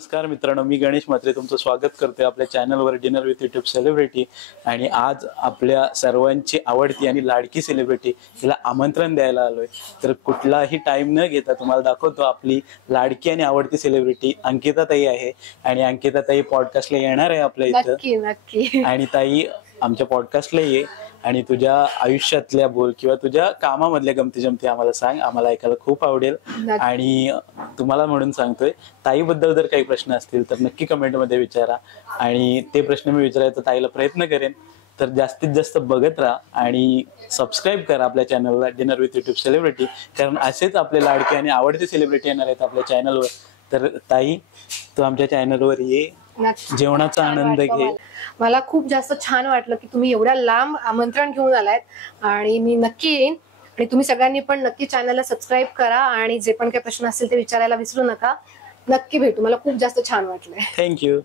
नमस्कार मित्रांनो, मी गणेश म्हात्रे तुमचं स्वागत करतोय आपल्या चॅनलवर डिनर विथ यूट्यूब सेलिब्रिटी। आणि आज आपल्या सर्वांची आवडती आणि लाडकी सेलिब्रिटी हिला आमंत्रण द्यायला आलोय। तर कुठलाही टाइम न घेता तुम्हाला दाखवतो आपली लाडकी आणि आवडती सेलिब्रिटी अंकिता ताई आहे। आणि अंकिता ताई पॉडकास्टला येणार आहे आपल्या इथं। नक्की नक्की। आणि ताई आमच्या पॉडकास्टला ये आणि तुझ्या आयुष्यातल्या बोल किंवा तुझ्या कामामधल्या गमती जमती आम्हाला सांग, आम्हाला ऐकायला खूप आवडेल। आणि तुम्हाला म्हणून सांगतोय, ताईबद्दल जर काही प्रश्न असतील तर नक्की कमेंटमध्ये विचारा आणि ते प्रश्न मी विचारायचा ताईला प्रयत्न करेन। तर जास्तीत जास्त बघत राहा आणि सबस्क्राईब करा आपल्या चॅनलला डिनर विथ यूट्यूब सेलिब्रिटी, कारण असेच आपले लाडके आणि आवडते सेलिब्रिटी येणार आहेत आपल्या चॅनलवर। तर ताई तू आमच्या चॅनलवर ये, जेवणाचा आनंद घे। मला खूप जास्त छान वाटलं की तुम्ही एवढ्या लांब आमंत्रण घेऊन आलायत आणि मी नक्की येईन। आणि तुम्ही सगळ्यांनी पण नक्की चॅनलला सबस्क्राईब करा आणि जे पण काही प्रश्न असतील ते विचारायला विसरू नका। नक्की भेटू, मला खूप जास्त छान वाटलंय। थँक्यू।